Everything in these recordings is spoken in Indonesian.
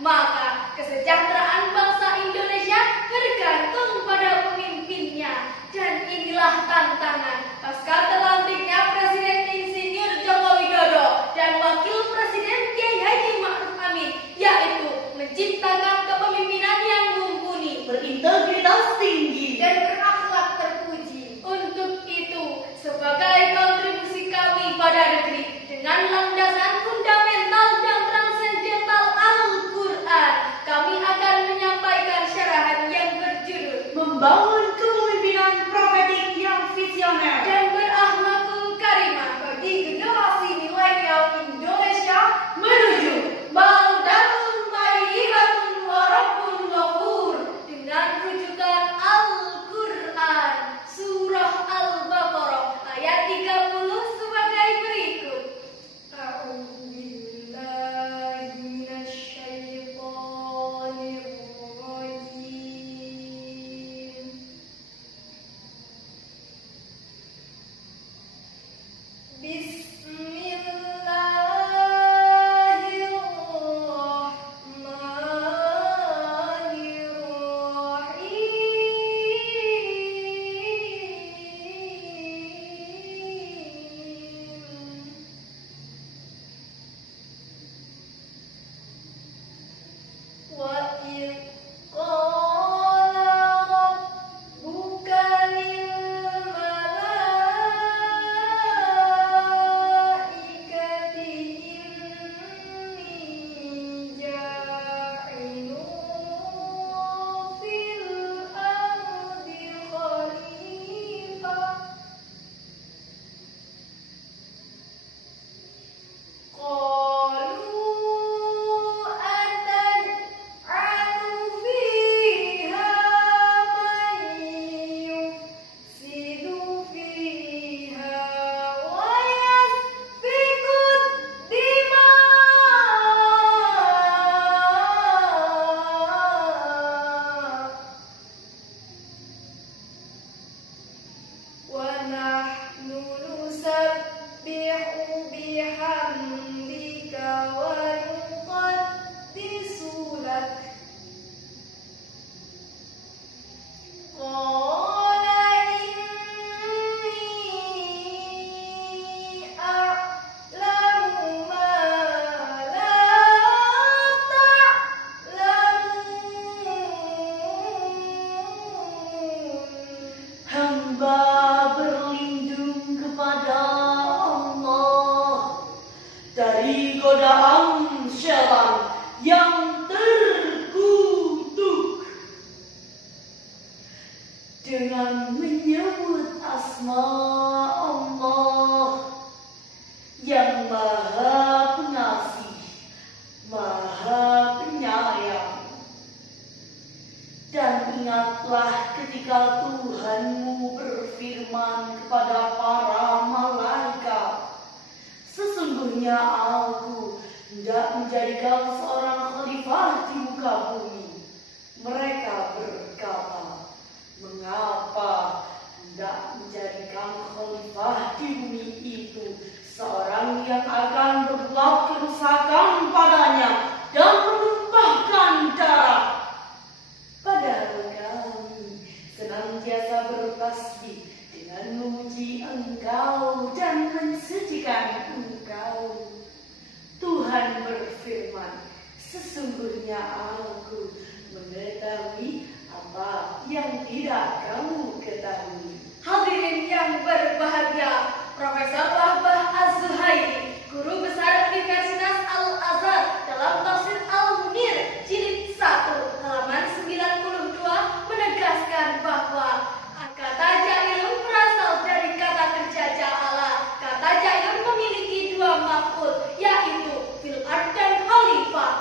Maka kesejahteraan bangsa Indonesia bergantung pada pemimpinnya. Dan inilah tantangan pasca terlantiknya Presiden Insinyur Joko Widodo dan Wakil Presiden Kiai Haji Ma'ruf Amin, yaitu menciptakan kepemimpinan yang mumpuni, berintegritas tinggi, dan berakhlak terpuji. Untuk itu, sebagai kontribusi kami pada negeri dengan landasan fundamental dan transendental Al-Quran, kami akan menyampaikan syarahan yang berjudul membangun kepemimpinan profetik yang visioner dan berakhlakul karimah bagi generasi milenial Indonesia menuju baldatun thayyibatun wa rabbun ghafur, dengan rujukan Al-Quran surah Al-Baqarah ayat 30 sebagai berikut. godaan syaitan yang terkutuk dengan menyebut asma Allah yang Maha Pengasih, Maha Penyayang. Dan ingatlah ketika Tuhanmu berfirman kepada para malaikat, sesungguhnya Aku hendak menjadikan seorang khalifah di muka bumi. Mereka berkata, mengapa hendak menjadikan khalifah di bumi itu seorang yang akan berbuat kerusakan padanya dan menumpahkan darah? Padahal kami senantiasa bertasbih dengan memuji Engkau dan mensucikan Engkau. Tuhan berfirman, sesungguhnya Aku mengetahui apa yang tidak kamu ketahui. Hadirin yang berbahagia, Profesor Wahbah Az-Zuhairi, Guru Besar Universitas Al-Azhar, dalam tafsir Al-Munir jilid 1 halaman 92 menegaskan bahwa kata ja'ilun berasal dari kata kerja ja'ala. Kata ja'ilun memiliki dua maf'ul, yaitu fil ard dan khalifah.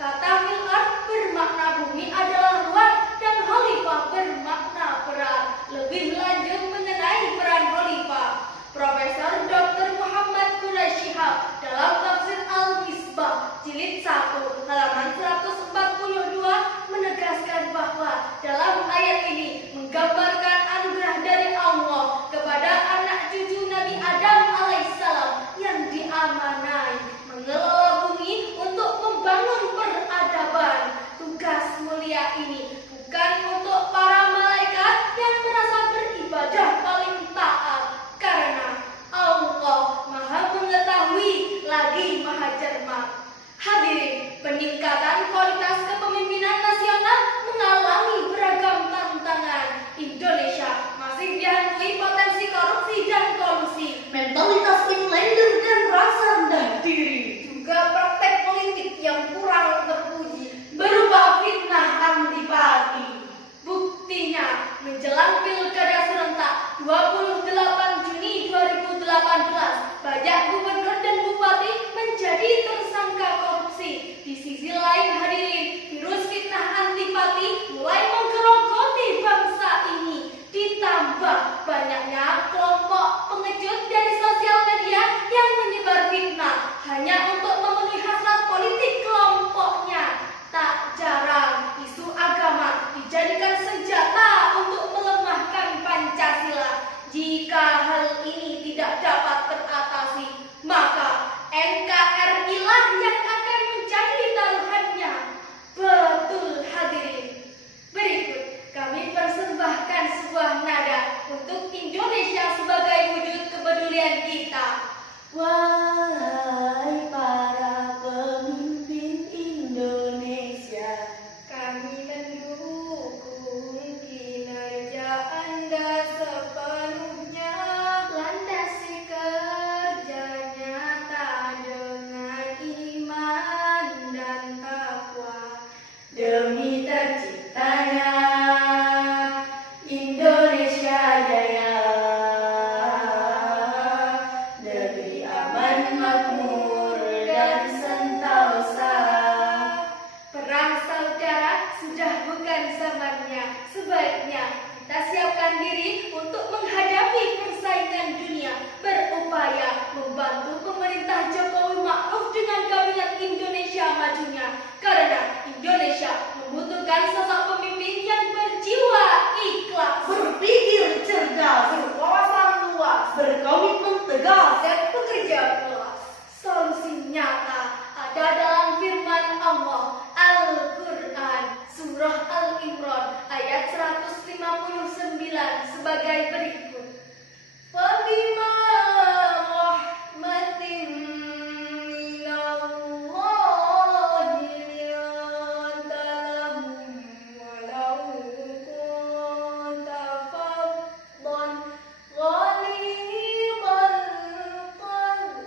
Kata fil ard bermakna bumi adalah ruang dan khalifah bermakna peran. Lebih lanjut mengenai peran khalifah, Profesor Dr. Muhammad Quraish Shihab dalam tafsir Al-Misbah jilid 1 halaman 142 menegaskan bahwa dalam ayat ini menggambarkan anugerah dari Allah kepada anak cucu Nabi Adam alaihissalam yang diamanai mengelola bumi untuk membangun peradaban Hadirin, peningkatan kualitas kepemimpinan nasional mengalami beragam tantangan. Indonesia masih dihantui potensi korupsi dan kolusi, Mentalitas inlander dan rasa rendah diri, juga praktek politik yang kurang terpuji. berupa fitnah antipati. Buktinya, menjelang Pilkada serentak 28 Juni 2018, banyak gubernur dan bupati menjadi tersangka korupsi. Di sisi lain hadirin, virus fitnah antipati mulai menggerogoti bangsa ini. Ditambah banyaknya kelompok pengecut dari sosial media yang menyebar fitnah hanya untuk memenuhi hasrat politik kelompoknya. Tak jarang isu agama dijadikan senjata untuk melemahkan Pancasila. Jika hal ini tidak dapat teratasi, maka NKRI lah yang akan menjadi taruhannya. Betul hadirin. Berikut kami persembahkan sebuah nada untuk Indonesia sebagai wujud kepedulian kita. Wahai para pemimpin Indonesia, Kami mendukung kinerja Anda sepenuhnya. Landasi kerja nyata dengan iman dan takwa. demi terciptanya Indonesia Jaya, negeri aman makmur dan sentosa. Perang saudara sudah bukan zamannya. Sebaiknya kita siapkan diri untuk menghadapi persaingan dunia. Berupaya membantu pemerintah Jokowi Ma'ruf dengan Kabinet Indonesia Majunya. Karena Indonesia membutuhkan sosok pemimpin yang berjiwa ikhlas, Berpikir cerdas, berwawasan luas, berkomitmen tegas, dan bekerja keras. Solusi nyata ada dalam firman Allah Al-Quran Surah Al-Imran ayat 159 sebagai berikut. Fabima rahmatin minallahi linta lahum walau kunta faddan ghalidhal qalb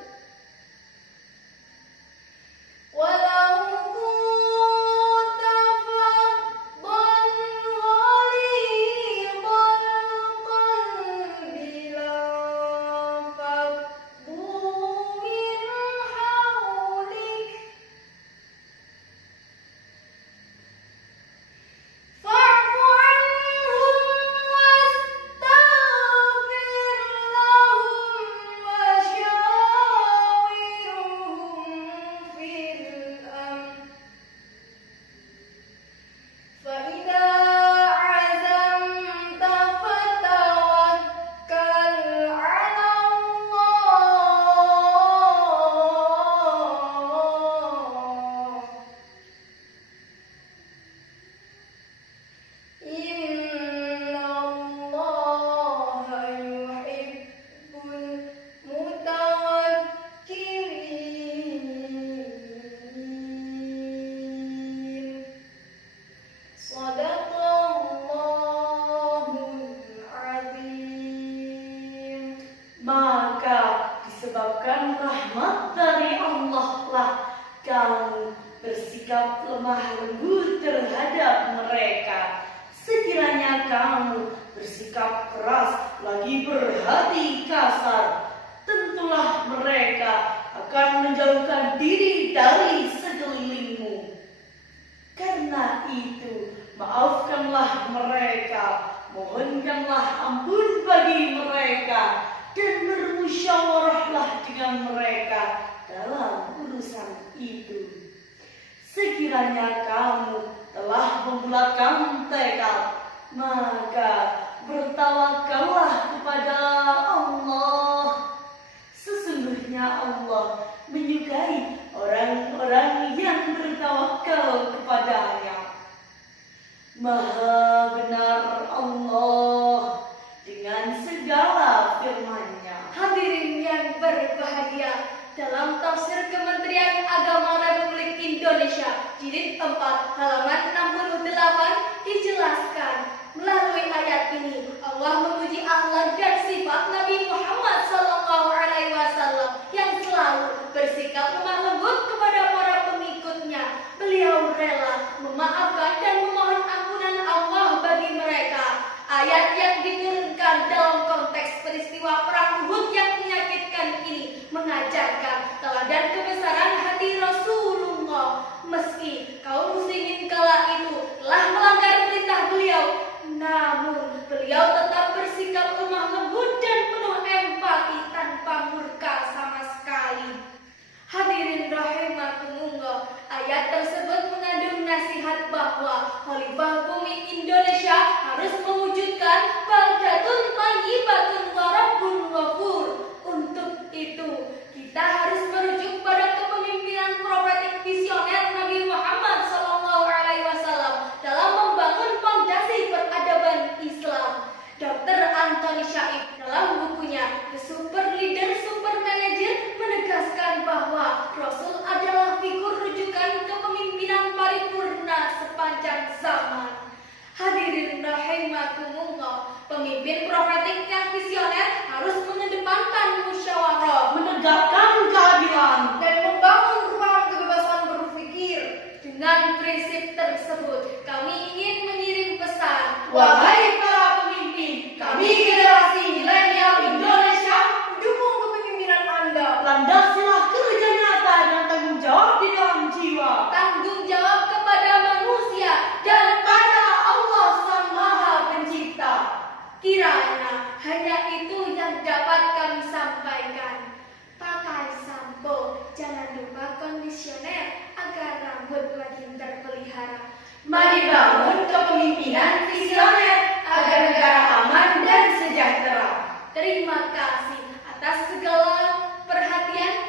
walau kunta faddan ghalidhal qalbi lanfaddu min hawlik fa'fu anhum wastaghfir lahum wa syawirhum fil amr فإذا عزمت فتوكل على الله إن الله يحب المتوكلين. Shadaqallahul azim. maka disebabkan rahmat dari Allah lah kamu bersikap lemah lembut terhadap mereka. Sekiranya kamu bersikap keras lagi berhati kasar, tentulah mereka akan menjauhkan diri dari sekelilingmu. Karena itu, maafkanlah mereka, mohonkanlah ampun bagi mereka, dan bermusyawarahlah dengan mereka dalam urusan itu. Sekiranya kamu telah membulatkan tekad, maka bertawakallah kepada Allah. Sesungguhnya Allah menyukai orang-orang yang bertawakal kepadanya. Maha benar Allah dengan segala firman-Nya. Hadirin yang berbahagia, dalam tafsir Kementerian Agama Republik jilid 4 halaman 68 dijelaskan. Melalui ayat ini Allah memuji akhlak dan sifat Nabi Muhammad SAW yang selalu bersikap lemah lembut kepada para pengikutnya. Beliau rela memaafkan dan memohon ampunan Allah bagi mereka. Ayat yang diturunkan dalam konteks peristiwa perang Uhud yang menyakitkan ini mengajarkan teladan kebesaran hati Rasulullah. Meski kaum muslimin kala itu telah melanggar perintah beliau, namun beliau tetap bersikap lemah lembut dan penuh empati tanpa murka sama sekali. Hadirin rahimakumullah, ayat tersebut mengandung nasihat bahwa Khalifah Bumi Indonesia harus mewujudkan baldatun thayyibatun wa rabbun ghafur. Untuk itu, kita harus merujuk pada kepemimpinan profetik visioner Nabi Muhammad SAW dalam membangun fondasi peradaban Islam. Dr. Anthony Syaib dalam bukunya The Super Leader Super Manager menegaskan bahwa Rasul adalah figur rujukan kepemimpinan paripurna sepanjang zaman. Hadirin rahimakumullah, pemimpin profetik yang visioner harus mengedepankan musyawarah, menegakkan keadilan, dan membangun ruang kebebasan berpikir. Dengan prinsip tersebut, kami ingin mengirim pesan. wahai para pemimpin, kami generasi milenial Indonesia mendukung kepemimpinan Anda. landasilah kerja nyata dan tanggung jawab di dalam jiwa. Tanggung jawab kepada manusia dan pada Allah Sang Maha Pencipta. Kiranya hanya itu yang dapat kami sampaikan. Pakai sampo, jangan lupa kondisioner agar rambut makin terpelihara. Mari bangun kepemimpinan visioner agar negara aman dan sejahtera. Terima kasih atas segala perhatian